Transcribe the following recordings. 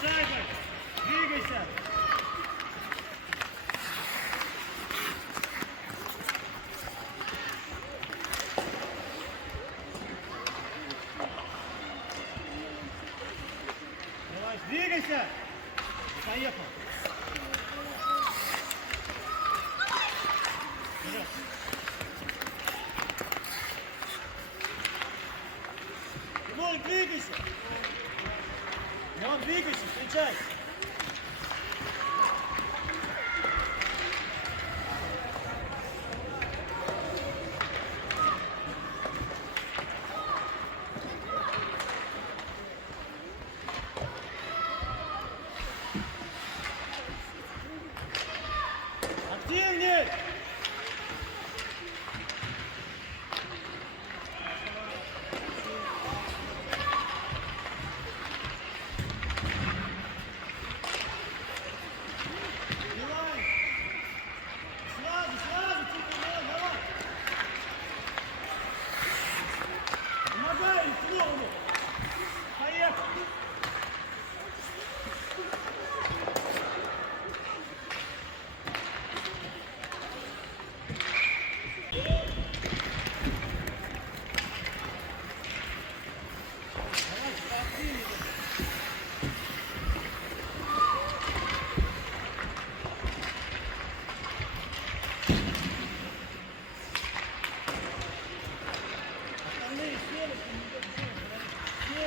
шайба! Двигайся! Давай, двигайся! Поехал! Вперед! Тимур, двигайся! Вон, двигайся, встречай! Активнее! Сразу, Тимур, давай! Помогай Тимуру! Поехали! Остальные сели, я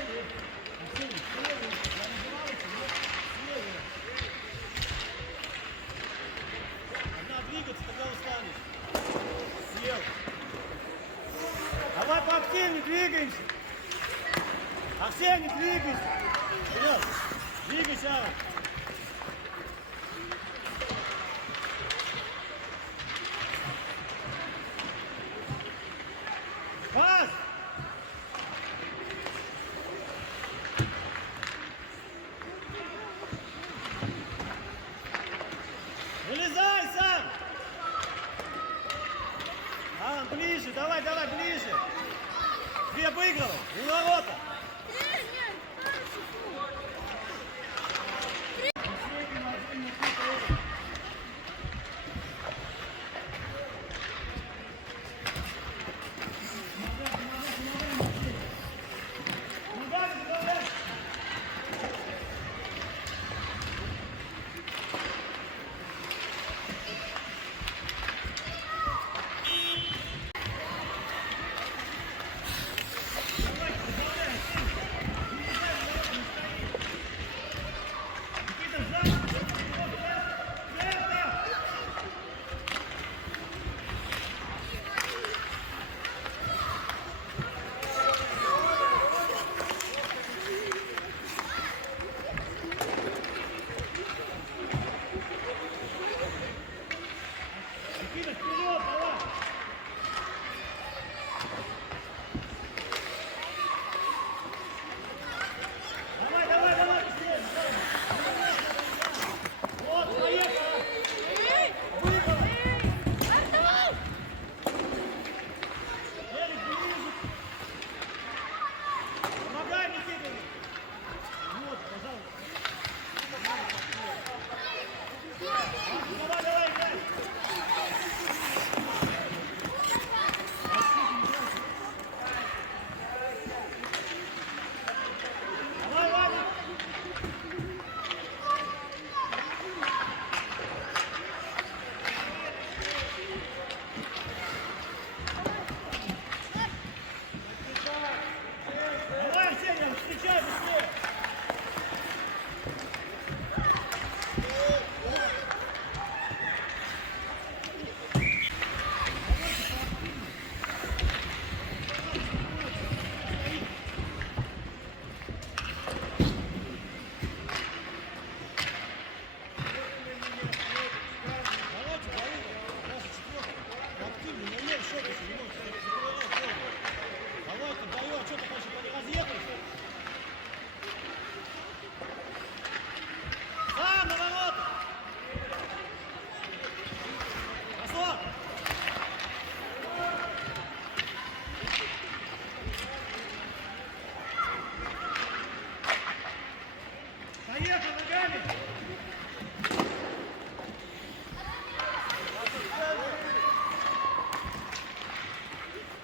назывался, нет, сели. Одна двигаться, тогда устанешь. Сел. Давай поактивнее двигаемся. Арсений, двигайся. Вперед. Двигайся. Пас! Вылезай сам! Ближе, давай, ближе! Две выиграл, у ворота! Поехал ногами!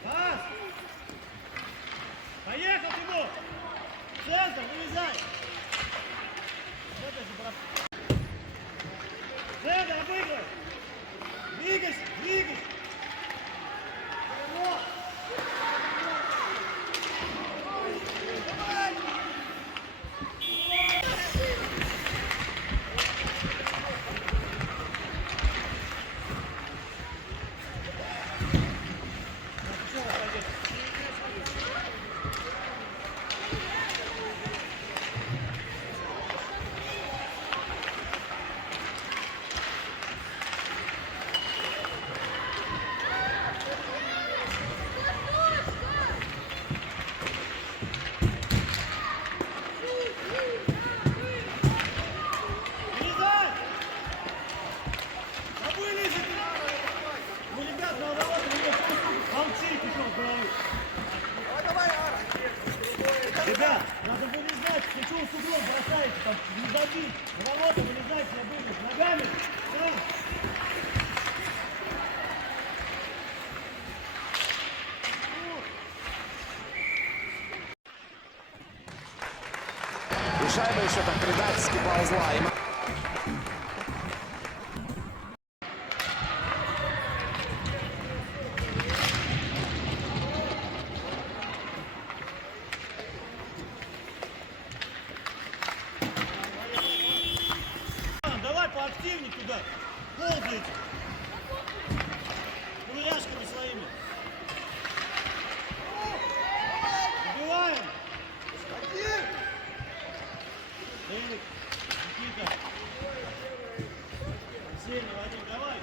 Пас! Поехал, Тимур! Центр, вылезай! Центр, обыгрывай! Двигайся, двигайся! Ребят, надо вылезать, ничего с углом бросаете, там не забить, на ворота вылезайте, обыгрывать, ногами, сразу. И шайба еще так предательски ползла. Давай поактивнее туда, ползайте. Куряшками своими. Убиваем. Давид, Никита. Арсений, Вадим, давай.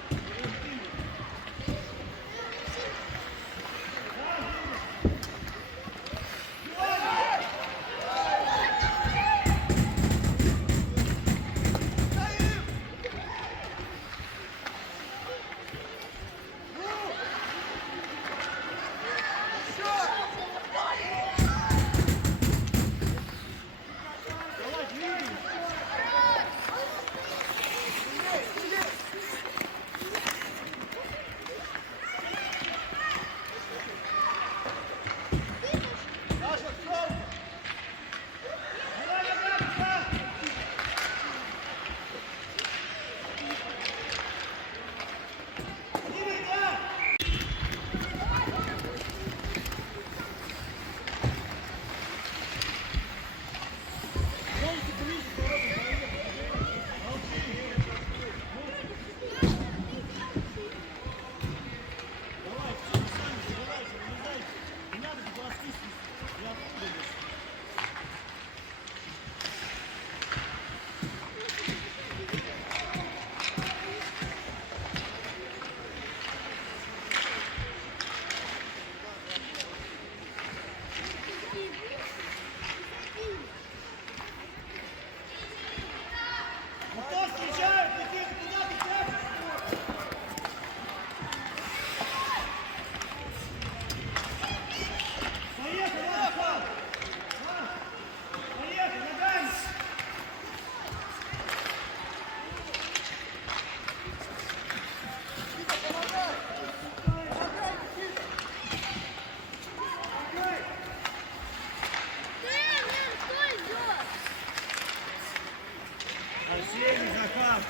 Арсений, Захар.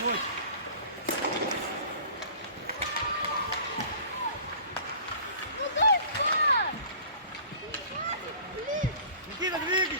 Ночь. Никита, двигайся.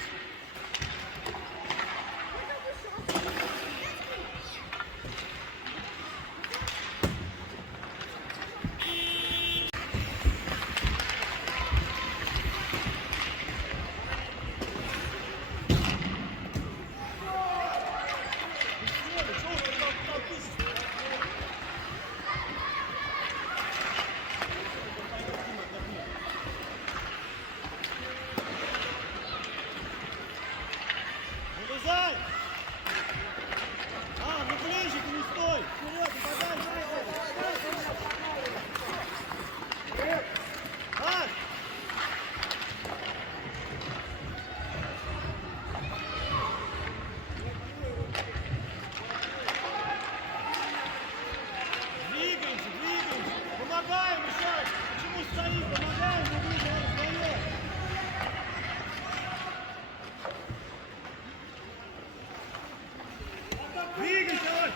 Двигайся, Оль!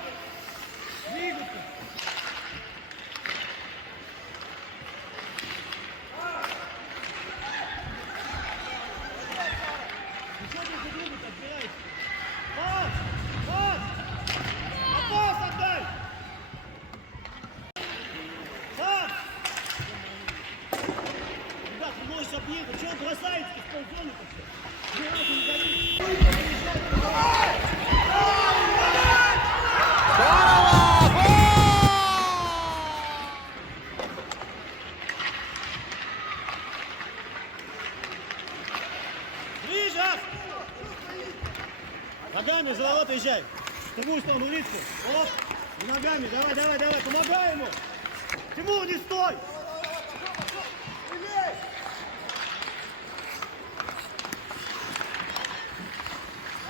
Двигайся! Ну что ты задумать, отбирайся? Пас! Пас! На пас отдай! Пас! Ребят, вы можете объехать. Чего бросаете с ползоны-то все? Ни разу не горите. Ближе! Ногами за ворота езжай. В другую сторону лицу. Оп! И ногами, давай, давай, давай, помогай ему! Тимур, не стой!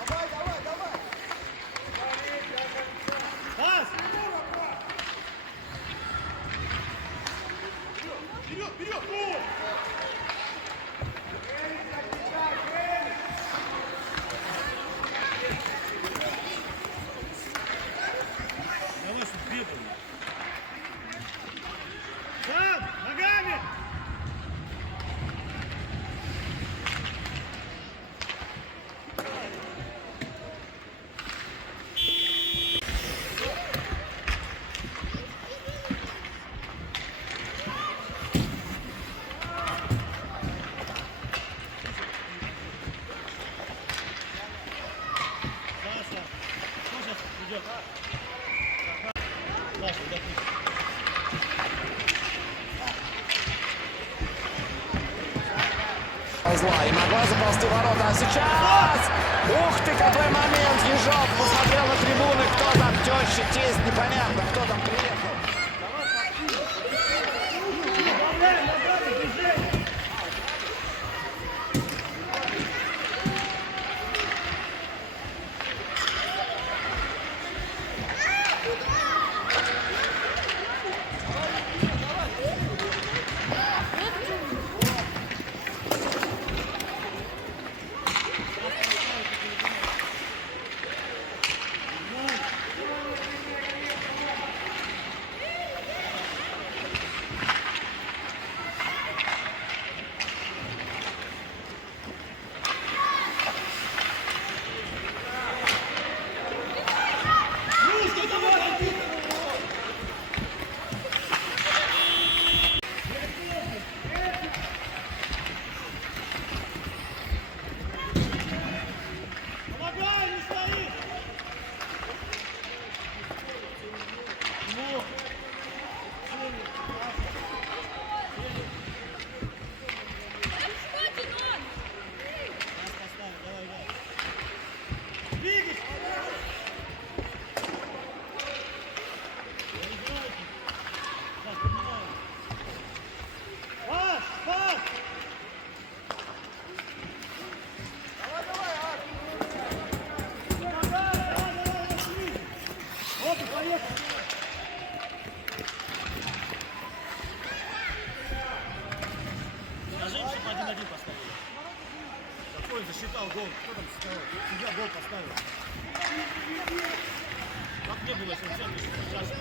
Давай, давай, давай! Пас! Вперед, вперед! Давай, чтобы бегал. Сам! Ногами! Саша, кто сейчас идет? Саша, отдохни. Зла. И могла заползти ворота. А сейчас! Ух ты, какой момент! Ежов посмотрел на трибуны. Кто там? Теща, тесть, непонятно, кто там приехал. Добавляем, добавляем движение! Русский, давай, иди! Помогай, не стоишь! Ну! Поставь, давай, давай. Двигайся! Так, помогаем. Пас! Пас! Давай, давай, Ар! Помогай! Давай, давай, пошли! Вот и поехали! Скажи, чтобы 1-1 поставили. Какой засчитал гол? Кто там сказал? Судья гол поставил. Как не было, если он всем страшно.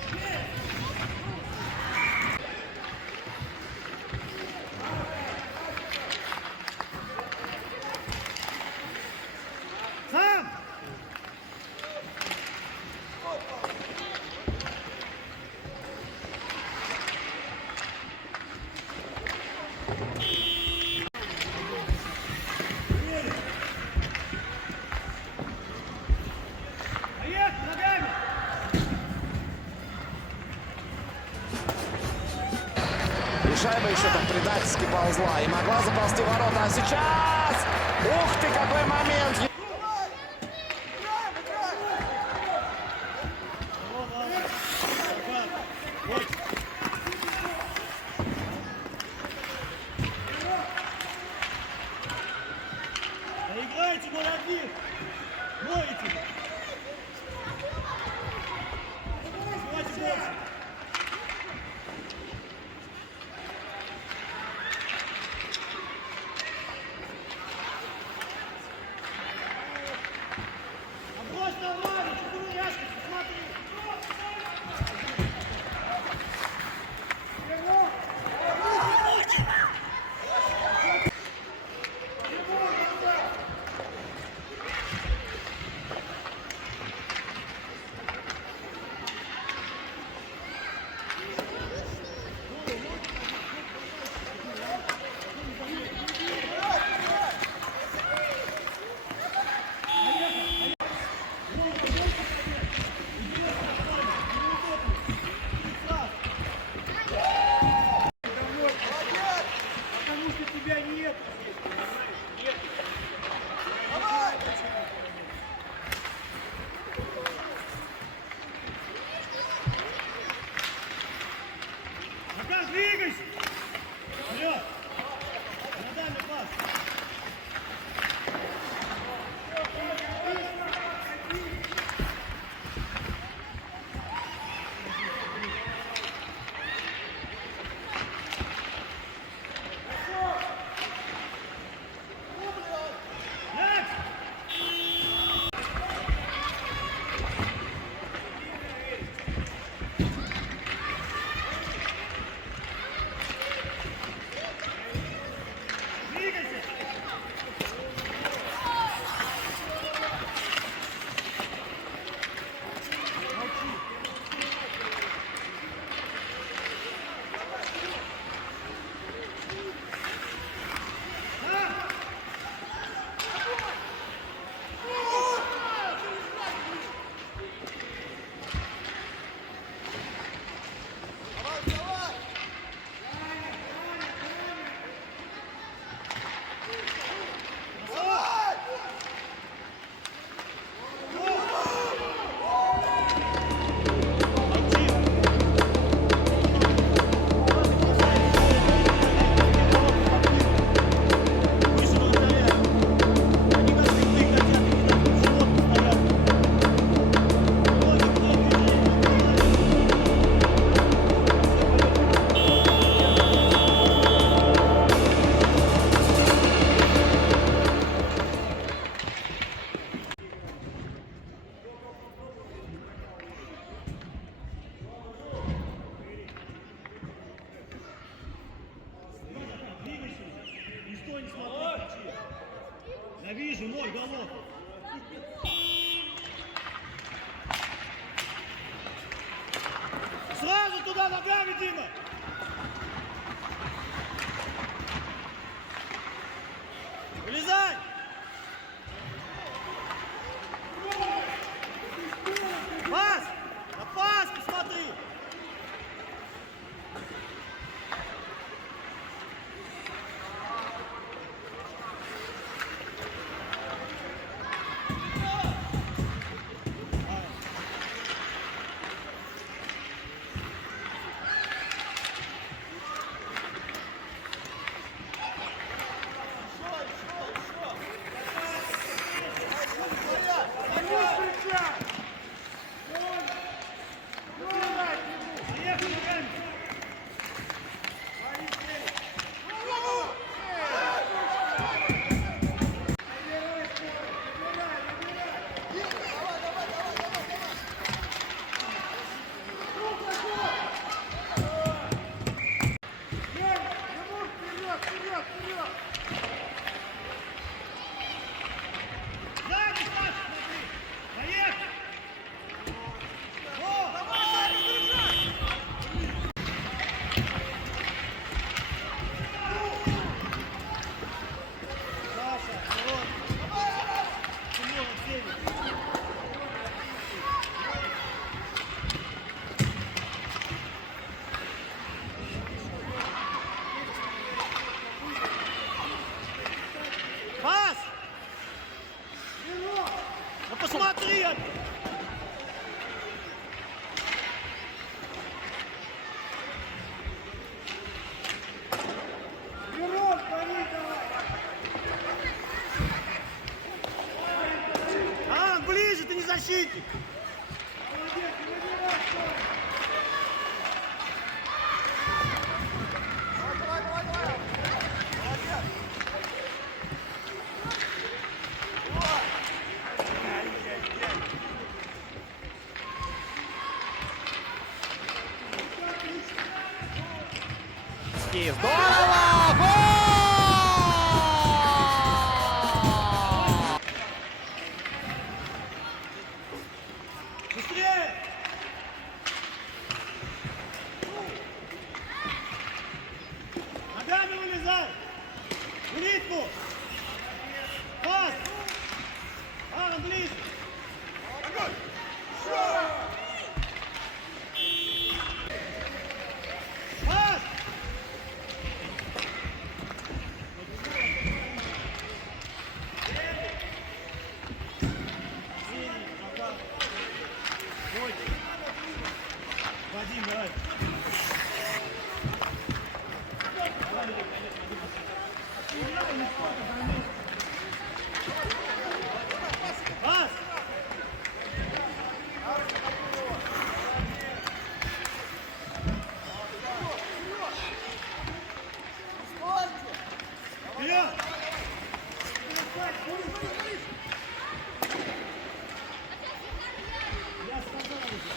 Сам! Поехали, ногами! И шайба еще там предательски ползла. И могла заползти ворота. А сейчас! Ух ты, какой момент! Играем, играем! Вот. Да играйте 0-1! Моете! Давайте больше! Головой, головой. Сразу туда ногами, Дима. Вылезай. Пас! На пас посмотри! Поехали, ногами! Сзади, Саша, смотри! Поехали! О! Саша, вот! Тимур, Арсений! Пас! Ну посмотри! А, ближе, ты не защитник! Давай, давай, давай. Молодец. Здорово! Гол! Быстрее! Ногами вылезай! В ритму! Пас! Аарон, ближе! Пас! Вадим, давай. Пас! Вперед! Я сказал уже.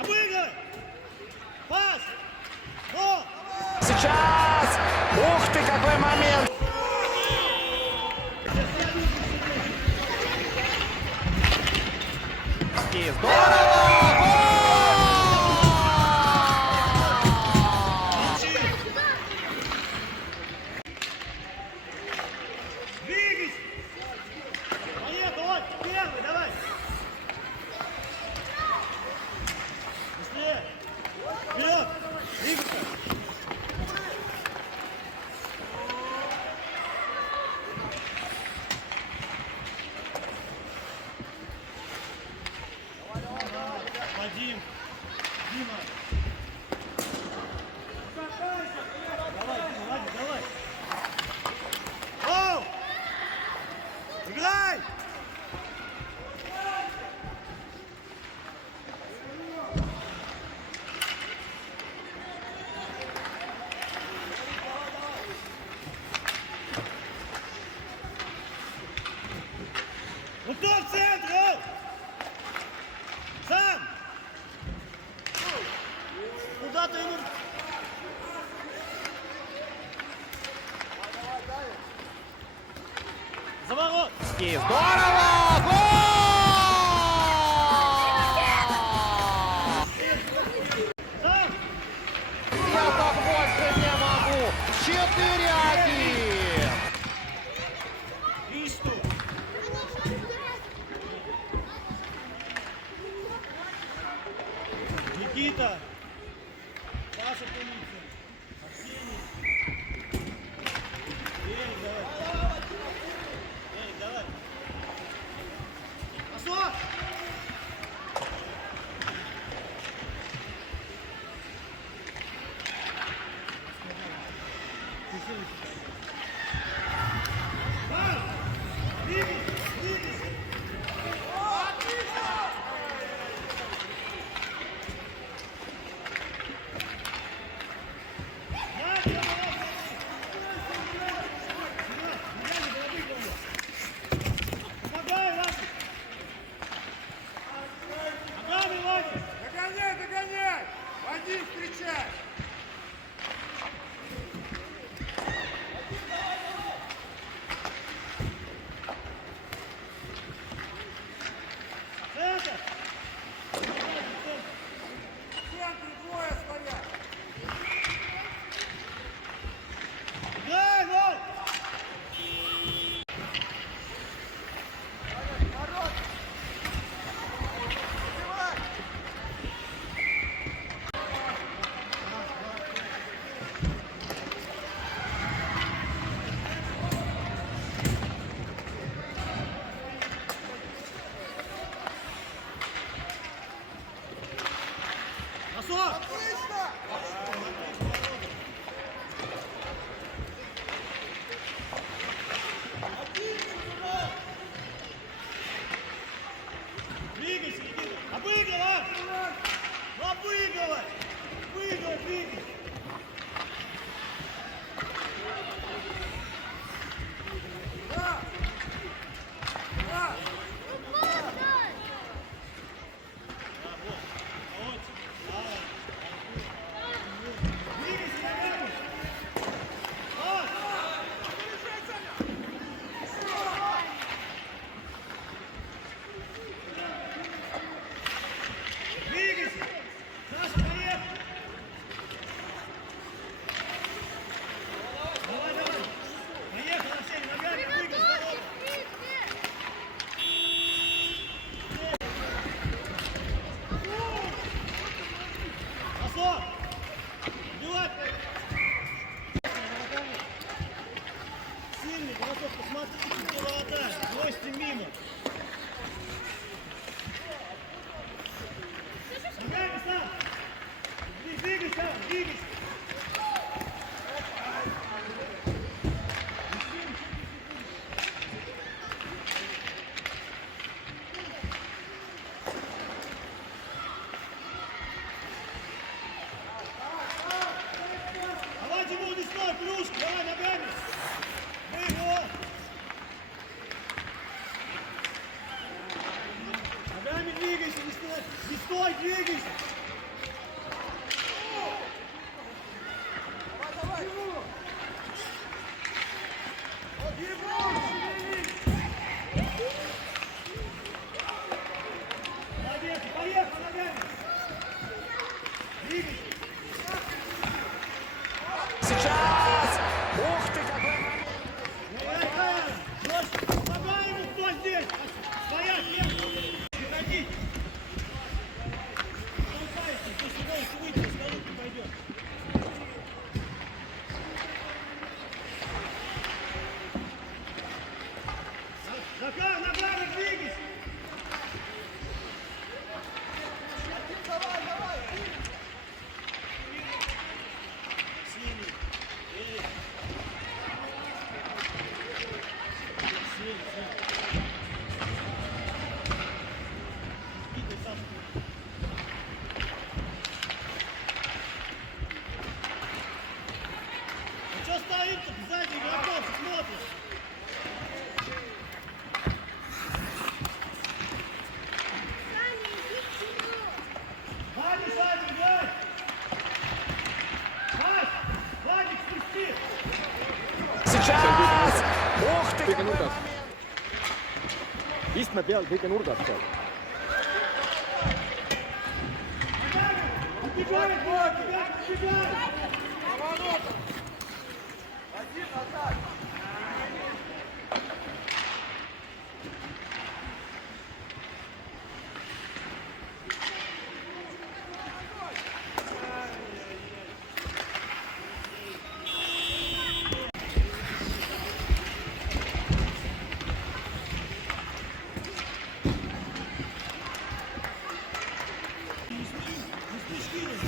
Обыгрывай! Пас! О! Сейчас! Ух ты, какой момент! Здорово! Молчи! Двигайся! Поехал, вот, первый, давай! Быстрее! Вперед! Двигайся! Вадим! Дима! Давай, Дима, Вадик, давай! Оу! Играй! Никто в центре! Сам! Куда ты ему... За ворот! Здорово! Гол! Сам! Я так больше не могу! 4-1! И что? Никита! Паша полиция! Арсений! Эрик, давай! Эрик, давай! Пошла! Догоняй, догоняй! Один встречай! В центре двое стоят! Народ! Убивай! Отлично! Двигайся, Никита! Обыгрывай! Ну, обыгрывай! Обыгрывай, двигайся! Да! Да! Двигайся, ногами! Вот! Двигайся! Саша, поехали! Давай, давай! Поехали, Арсений, ногами, двигайся, ворота! Пошел! Убивай! Сильный, бросок, посмотрите, где ворота! Бросьте мимо! Ногами сам! Двигайся, двигайся! Давай, Тимур, не стой, плюшку, давай ногами! Мы его! kõige nurgas. Istme peal kõige nurgas seal. Отбегай, отбегай! Поворотом. Один назад.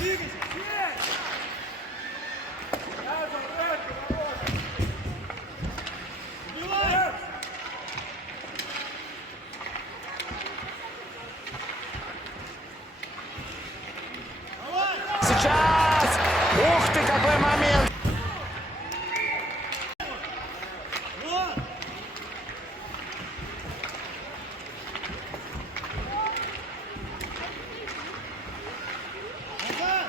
Двигайся! Рядом, рядом, ворота. Убивай! Давай! Сейчас! Ух ты, какой момент! Вот! Назад!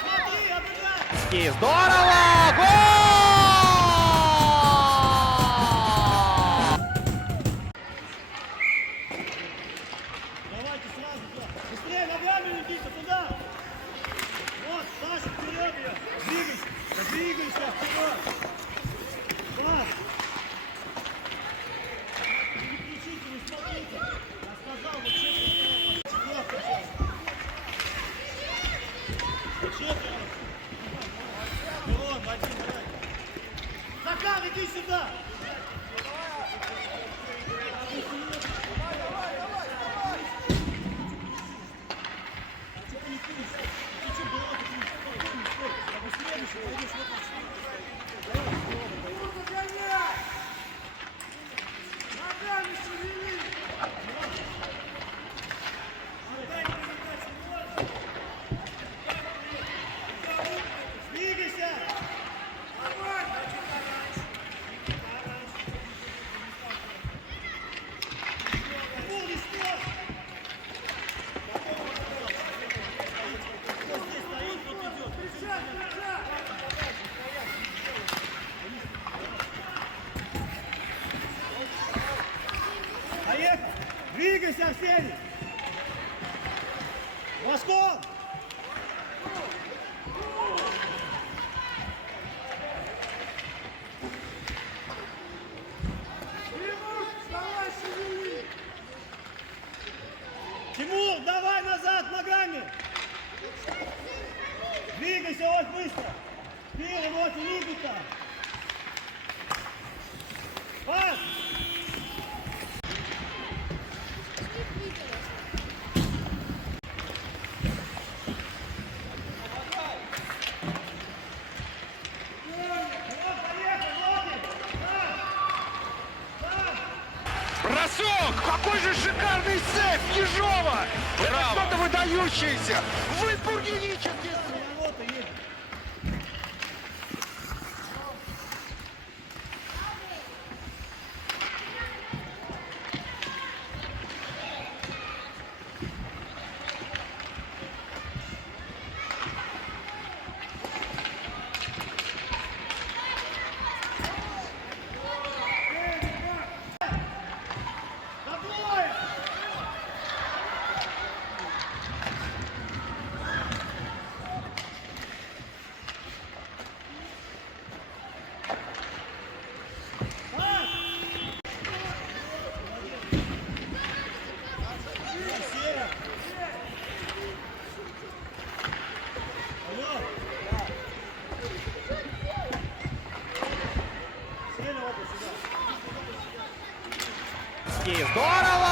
Смотри, обыграй! И здорово! Гол! Давайте сразу туда. Быстрее ногами идите туда. Вот, Саша, вперед ее. Двигайся. Да двигайся вперед. Пас. Не кричите, не смотрите. Я сказал, вот четвертая. Четвертая сейчас. Четвертая. Вперед, Вадим, давай. Захар, иди сюда. Нужно гонять. Ногами шевели. Двигайся! Давай. Фул, не стой! Кто здесь стоит, тот идет. Кричать, кричать. Поехали! Двигайся, Арсений! Москва! Тимур, вставай, шевели. Тимур, давай назад ногами! Двигайся, вот быстро! Вперед, вот, и Никита! Пас! Бросок! Какой же шикарный сейф Ежова! Это что-то выдающееся! Выборги Ничек! Ворота едет. Тобой! Пас! Сеня! Алло! Сеня, оба сюда! И здорово!